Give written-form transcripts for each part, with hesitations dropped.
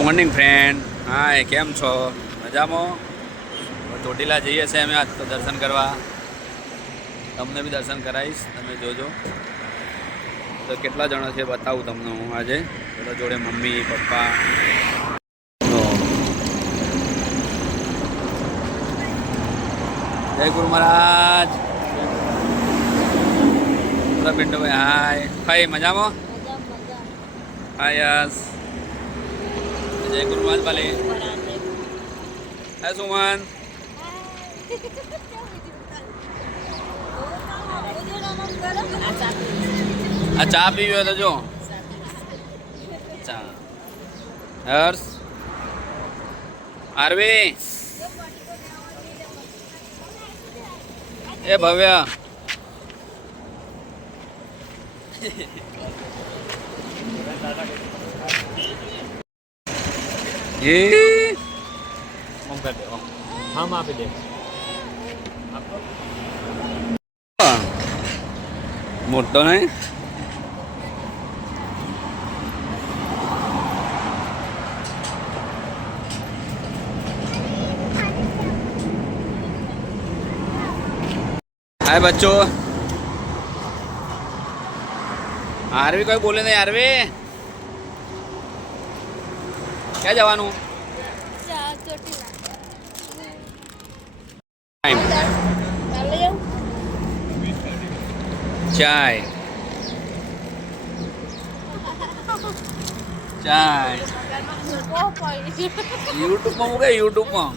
Morning friend. હાય, કેમ છો? મજામાં? ચોટીલા જઈએ છીએ અમે આજ તો દર્શન કરવા. તમને બી દર્શન કરાવીશ, તમે જોજો. તો કેટલા જણા છે બતાવું તમને હું આજે. બધા જોડે મમ્મી પપ્પા. જય ગુરુ મહારાજ. બધા પિન્ટુભાઈ હાય. ભાઈ મજામાં? હા યસ. જય ગુરુ મહારાજ ભાલે. હાય સુમન. આ ચા પીવી હોય તો જો ચા. હર્ષ, આરવી, એ ભવ્ય. એ हम आप दे મોટો નહીં. हाय बच्चों. आरवी कोई बोले नहीं. आरवी क्या जवानू चाय चाय यूट्यूब में हो गया. यूट्यूब में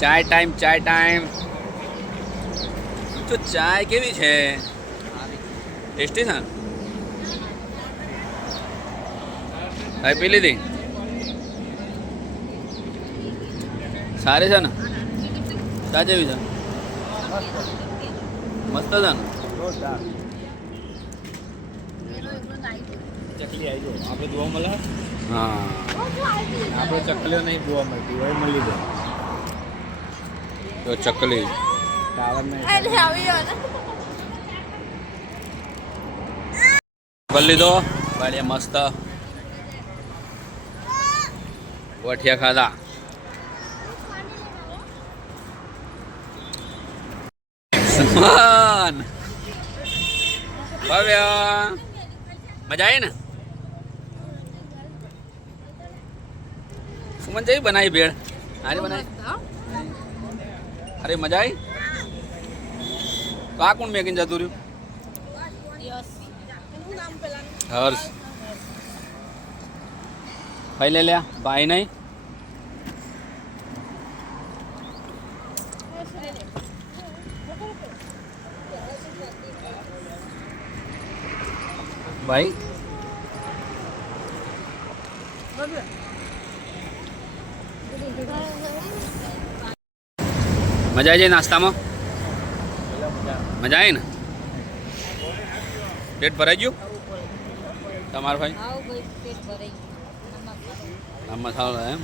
ચાય ટાઈમ. ચાય ટાઈમ. તો ચાય કેવી છે? ટેસ્ટી છે ને? ચાય પી લીધી? સારી છે ને? ચા જેવી છે? મસ્ત છે ને? चकली आई जो आप दुआ मला હા. आप चकलियों नहीं दुआ મળતી હોય મળી જાય. તો ચકલી ટાવર નહીં કરી લીધો. ભાઈ મસ્ત વઠિયા ખાધા. સુમન, ભવ્ય, મજા આવી ને? સુમન જઈ બનાવી ભેળ. હારી બનાવી. અરે મજા આવી. તો આ કોણ મેકીને જતું રહ્યું? હર્ષ. ભાઈ લે લ્યા. ભાઈ નહીં. ભાઈ મજા આવી જાય નાસ્તામાં? મજા આવી ને? પેટ ભરાઈ ગયું તમારો ભાઈ? આ મસાલો એમ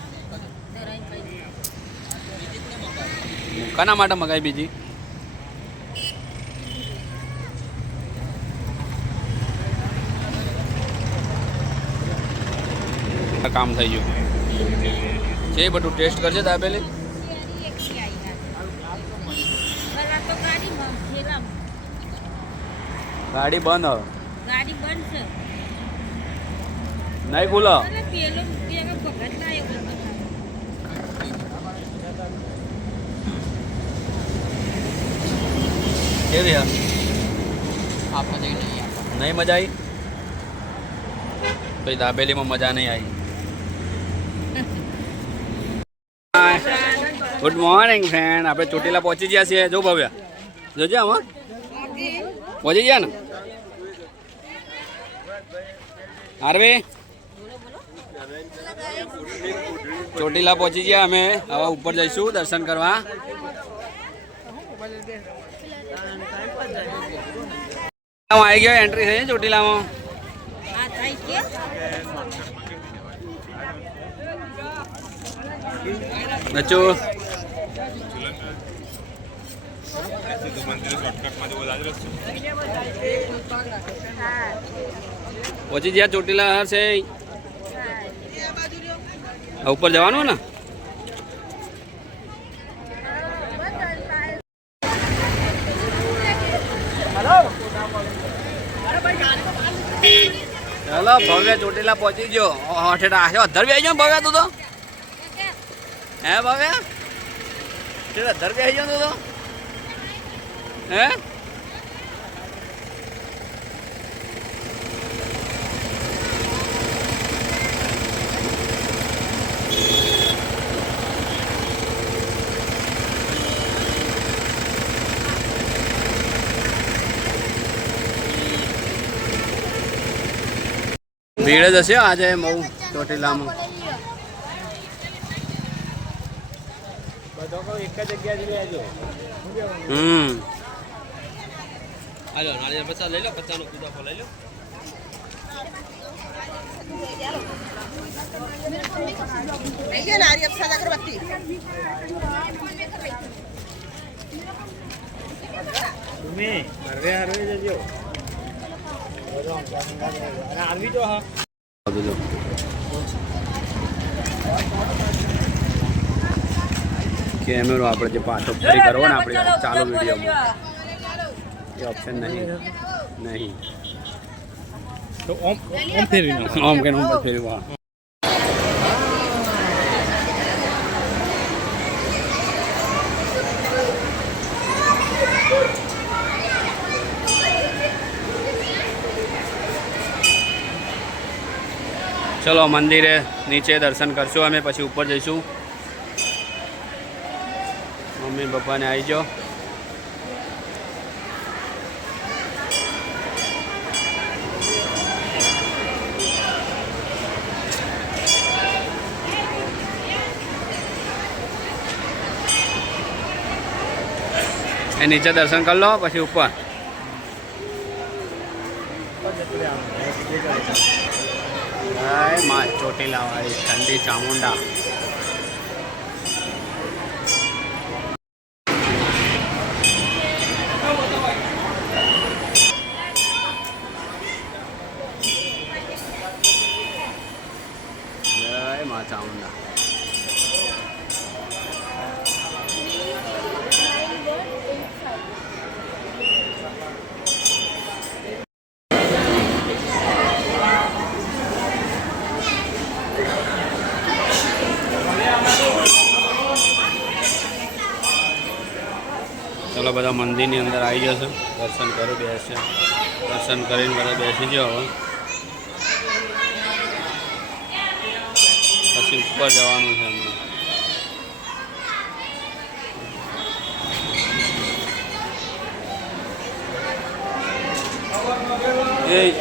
કાના માટે મગાવી બીજી? કામ થઈ ગયું છે. બધું ટેસ્ટ કરજે દાબેલી. ગાડી બંધ હવે. ગાડી બંધ છે. નહીં ખુલો. કેવી હા? નહીં મજા આવી? ભાઈ દાબેલીમાં મજા નહીં આવી. Good morning friend. આપણે ચોટીલા પહોંચી ગયા છીએ. જો ભવ્યા જોજો આમાં પહોંચી ગયા ને? આરવી ચોટીલા પહોંચી ગયા અમે. હવે ઉપર જઈશું દર્શન કરવા. આવી ગયો. એન્ટ્રી થઈ ચોટીલામાં. બચ્ચો પહોંચી ગયા ચોટીલા હર છે ઉપર જવાનું ને ચાલો ભવ્ય ચોટીલા પહોંચી ગયો ઠેઠા અધર બી આવી ગયો ભવ્ય તું તો હે ભવ્ય ઠેઠા અધર બી આવી ગયો તું તો હે ભીડ જ હશે આજે બહુ ચોટીલામાં બધો કહું એક જ જગ્યાએ લેજો. હાલો નાળિયેર 50 લઈ લો 50 નો કુદાફો લઈ લો તમે હરવે હરવે જજો. અને આવી જો હા કેમેરો આપણે જે પાછો ફરી કરવો ને આપણે ચાલુ વિડીયોમાં એ ઓપ્શન નહીં તો ઓમ ફેરવી નાખો. ઓમ કે ઓમ ફેરવા ચલો મંદિરે નીચે દર્શન કરશું અમે પછી ઉપર જઈશું મમ્મી પપ્પાને આવી જાઓ એ નીચે દર્શન કરી લો પછી ઉપર જય મા ચોટીલા વાળી ઠંડી ચામુંડા જય મા ચામુંડા ચલો બધા મંદિરની અંદર આવી જશે દર્શન કરી બેસશે દર્શન કરીને બધા બેસી જાઓ પછી ઉપર જવાનું છે એમને એ